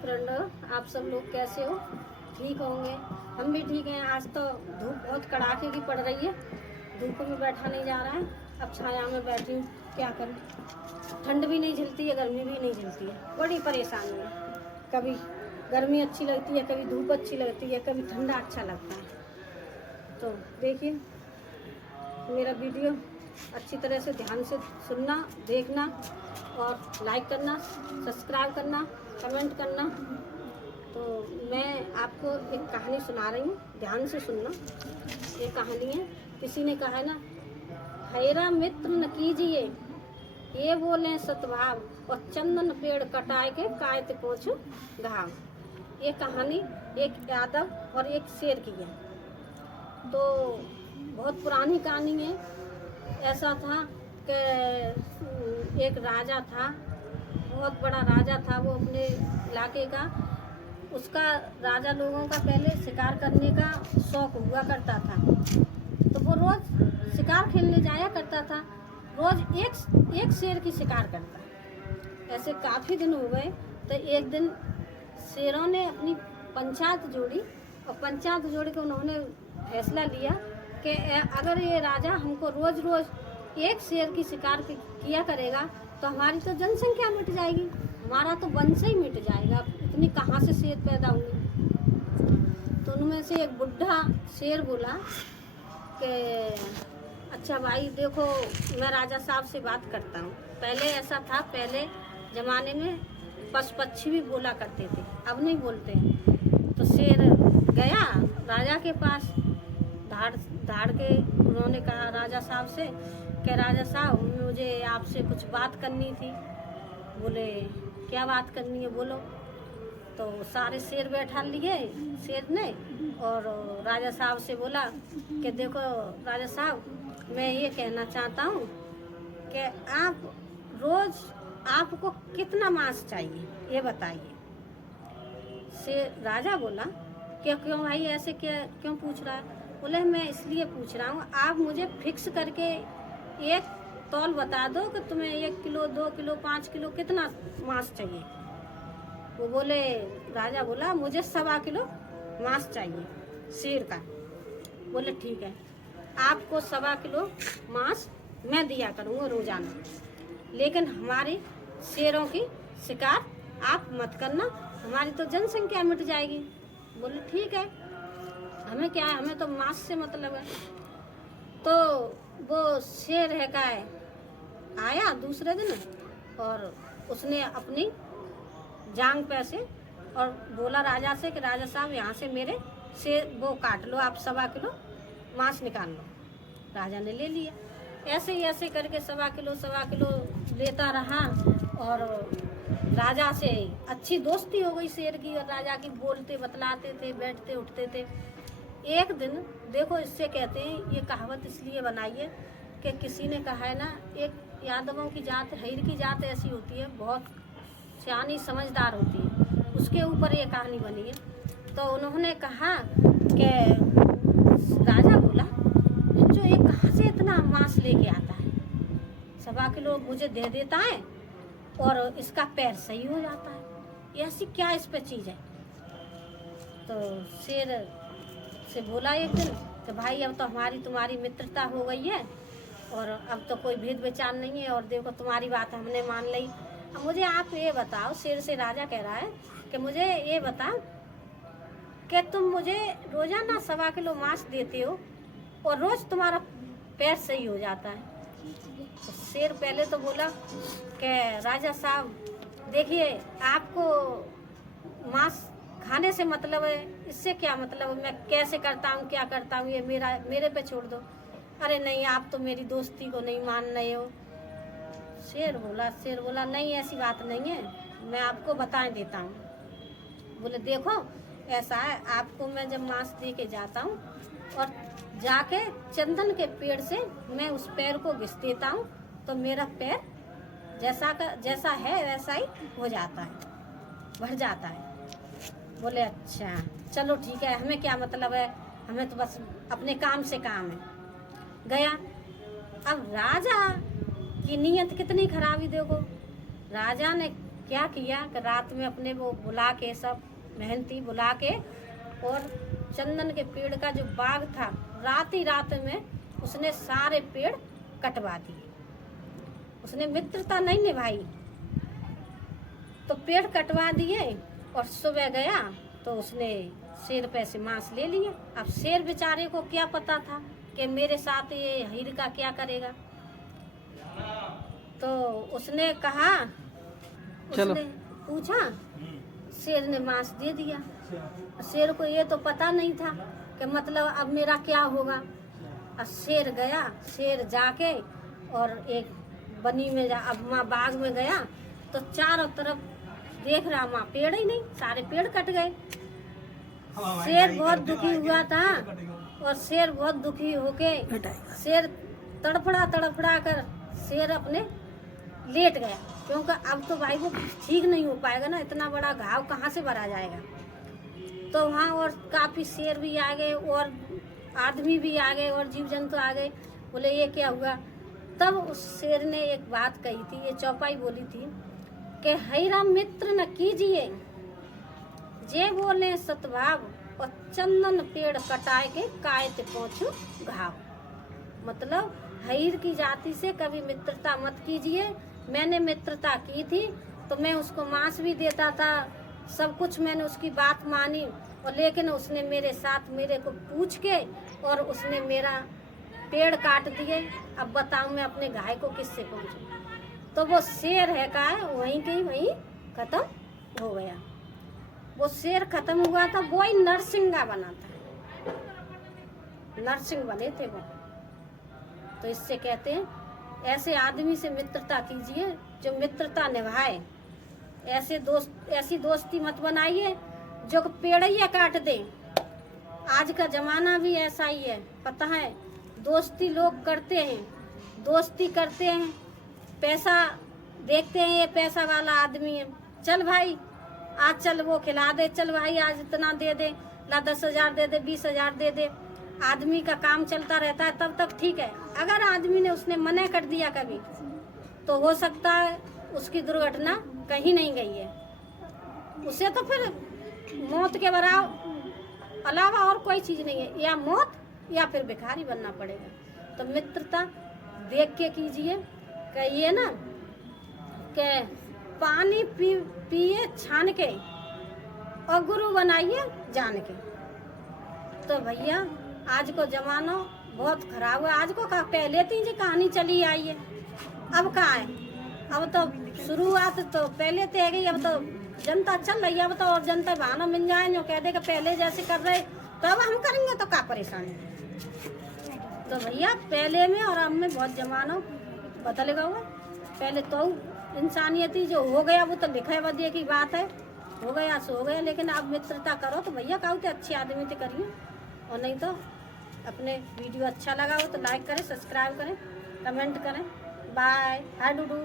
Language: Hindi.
फ्रेंड, आप सब लोग कैसे हो? ठीक होंगे। हम भी ठीक हैं। आज तो धूप बहुत कड़ाके की पड़ रही है। धूप में बैठा नहीं जा रहा है। अब छाया में बैठी हूँ, क्या करूँ। ठंड भी नहीं झेलती है, गर्मी भी नहीं झेलती है। बड़ी परेशानी है। कभी गर्मी अच्छी लगती है, कभी धूप अच्छी लगती है, कभी ठंडा अच्छा लगता है। तो देखिए मेरा वीडियो अच्छी तरह से ध्यान से सुनना, देखना और लाइक करना, सब्सक्राइब करना, कमेंट करना। तो मैं आपको एक कहानी सुना रही हूँ, ध्यान से सुनना। ये कहानी है, किसी ने कहा है ना, हैरा मित्र न कीजिए, ये बोले सतभाव, और चंदन पेड़ कटाए के कायत पहुँचो घाव। ये कहानी एक यादव और एक शेर की है। तो बहुत पुरानी कहानी है। ऐसा था कि एक राजा था, बहुत बड़ा राजा था वो अपने इलाके का। उसका राजा लोगों का पहले शिकार करने का शौक हुआ करता था। तो वो रोज़ शिकार खेलने जाया करता था। रोज़ एक शेर की शिकार करता। ऐसे काफ़ी दिन हो गए। तो एक दिन शेरों ने अपनी पंचायत जोड़ी, और पंचायत जोड़ के उन्होंने फैसला लिया कि अगर ये राजा हमको रोज़ रोज़ एक शेर की शिकार किया करेगा तो हमारी तो जनसंख्या मिट जाएगी, हमारा तो वंश ही मिट जाएगा। इतनी कहाँ से शेर पैदा होंगे। तो उनमें से एक बुढ़ा शेर बोला कि अच्छा भाई देखो, मैं राजा साहब से बात करता हूँ। पहले ऐसा था, पहले ज़माने में पशु पक्षी भी बोला करते थे, अब नहीं बोलते हैं। तो शेर गया राजा के पास, धाड़ के उन्होंने कहा राजा साहब से कि राजा साहब मुझे आपसे कुछ बात करनी थी। बोले क्या बात करनी है, बोलो। तो सारे शेर बैठा लिए शेर ने, और राजा साहब से बोला कि देखो राजा साहब, मैं ये कहना चाहता हूँ कि आप रोज़ आपको कितना मांस चाहिए ये बताइए। शेर राजा बोला कि क्यों भाई ऐसे क्यों पूछ रहा है। बोले मैं इसलिए पूछ रहा हूँ, आप मुझे फिक्स करके एक तौल बता दो कि तुम्हें 1 किलो 2 किलो 5 किलो कितना मांस चाहिए। वो बोले, राजा बोला मुझे 1.25 किलो मांस चाहिए शेर का। बोले ठीक है, आपको 1.25 किलो मांस मैं दिया करूँगा रोजाना, लेकिन हमारे शेरों की शिकार आप मत करना, हमारी तो जनसंख्या मिट जाएगी। बोले ठीक है, हमें क्या है, हमें तो मांस से मतलब है। तो वो शेर है का है आया दूसरे दिन, और उसने अपनी जांग पे से और बोला राजा से कि राजा साहब यहाँ से मेरे से वो काट लो, आप 1.25 किलो मांस निकाल लो। राजा ने ले लिया। ऐसे ही ऐसे करके 1.25 किलो लेता रहा, और राजा से अच्छी दोस्ती हो गई शेर की और राजा की। बोलते बतलाते थे, बैठते उठते थे। एक दिन देखो, इससे कहते हैं, ये कहावत इसलिए बनाई है कि किसी ने कहा है ना, एक यादवों की जात, हैर की जात ऐसी होती है, बहुत सियानी समझदार होती है, उसके ऊपर ये कहानी बनी है। तो उन्होंने कहा कि राजा बोला जो ये कहाँ से इतना मांस लेके आता है, 1.25 किलो मुझे दे देता है और इसका पैर सही हो जाता है, ऐसी क्या इस पे चीज़ है। तो शेर से बोला एक दिन कि भाई अब तो हमारी तुम्हारी मित्रता हो गई है, और अब तो कोई भेद विचार नहीं है, और देखो तुम्हारी बात हमने मान ली। अब मुझे आप ये बताओ, शेर से राजा कह रहा है कि मुझे ये बताओ कि तुम मुझे रोजाना 1.25 किलो मांस देते हो और रोज तुम्हारा पैर सही हो जाता है। तो शेर पहले तो बोला कि राजा साहब देखिए, आपको मांस खाने से मतलब है, इससे क्या मतलब, मैं कैसे करता हूँ क्या करता हूँ ये मेरे पे छोड़ दो। अरे नहीं, आप तो मेरी दोस्ती को नहीं मान रहे हो। शेर बोला नहीं, ऐसी बात नहीं है, मैं आपको बता देता हूँ। बोले देखो ऐसा है, आपको मैं जब मांस दे के जाता हूँ और जाके चंदन के पेड़ से मैं उस पैर को घिस देता हूँ, तो मेरा पैर जैसा है वैसा ही हो जाता है, बढ़ जाता है। बोले अच्छा चलो ठीक है, हमें क्या मतलब है, हमें तो बस अपने काम से काम है। गया। अब राजा की नीयत कितनी खराबी देखो। राजा ने क्या किया कि रात में अपने वो बुला के सब मेहनती बुला के और चंदन के पेड़ का जो बाग था रात ही रात में उसने सारे पेड़ कटवा दिए। उसने मित्रता नहीं निभाई तो पेड़ कटवा दिए और सुबह गया तो उसने शेर पे से मांस ले लिया। अब शेर बेचारे को क्या पता था कि मेरे साथ ये हिर का क्या करेगा। तो उसने कहा, उसने पूछा, शेर ने मांस दे दिया। शेर को ये तो पता नहीं था कि मतलब अब मेरा क्या होगा। अब शेर गया, शेर जाके और एक बनी में अब माँ बाग में गया तो चारों तरफ देख रहा, माँ पेड़ ही नहीं, सारे पेड़ कट गए। शेर बहुत दुखी हुआ था और शेर बहुत दुखी होके शेर तड़फड़ा कर शेर अपने लेट गया, क्योंकि अब तो भाई वो ठीक नहीं हो पाएगा ना, इतना बड़ा घाव कहाँ से भरा जाएगा। तो वहाँ और काफ़ी शेर भी आ गए और आदमी भी आ गए और जीव जंतु आ गए। बोले ये क्या हुआ। तब उस शेर ने एक बात कही थी, ये चौपाई बोली थी कि हैरा मित्र न कीजिए, जे बोले सतभाव, और चंदन पेड़ कटाए के कायते पहुँचू घाव। मतलब हैर की जाति से कभी मित्रता मत कीजिए। मैंने मित्रता की थी तो मैं उसको मांस भी देता था, सब कुछ मैंने उसकी बात मानी, और लेकिन उसने मेरे साथ मेरे को पूछ के और उसने मेरा पेड़ काट दिए। अब बताऊं मैं अपने गाय को किससे पहुंचूं। तो वो शेर है का है वहीं के वहीं खत्म हो गया। वो शेर खत्म हुआ था, वो ही नरसिंगा बना था, नरसिंह बने थे वो। तो इससे कहते हैं ऐसे आदमी से मित्रता कीजिए जो मित्रता निभाए। ऐसी दोस्ती मत बनाइए जो पेड़िया काट दे। आज का जमाना भी ऐसा ही है, पता है। दोस्ती लोग करते हैं, दोस्ती करते हैं, पैसा देखते हैं, ये पैसा वाला आदमी है, चल भाई आज चल वो खिला दे, चल भाई आज इतना दे दे, ला 10,000 दे दे, 20,000 दे दे। आदमी का काम चलता रहता है तब तक ठीक है। अगर आदमी ने उसने मना कर दिया कभी तो हो सकता है उसकी दुर्घटना कहीं नहीं गई है, उसे तो फिर मौत के अलावा और कोई चीज़ नहीं है, या मौत या फिर भिखारी बनना पड़ेगा। तो मित्रता देख के कीजिए। कहिए ना कि पानी पिए छान के और गुरु बनाइए जान के। तो भैया आज को जमाना बहुत खराब है। आज को पहले तीन कहानी चली आई है, अब कहाँ है। अब तो शुरुआत तो पहले तो है गई, अब तो जनता चल रही है। अब तो और जनता बहाना मिल जाए जो कह दे कि पहले जैसे कर रहे तो अब हम करेंगे तो क्या परेशानी। तो भैया पहले में और अब में बहुत जमाना बदल गया हुआ। पहले तो इंसानियती जो हो गया वो तो लिखे बदिए की बात है, हो गया सो हो गया। लेकिन आप मित्रता करो तो भैया कहते अच्छी आदमी तो करिए, और नहीं तो अपने वीडियो अच्छा लगा हो तो लाइक करें, सब्सक्राइब करें, कमेंट करें। बाय, हाय डूडू।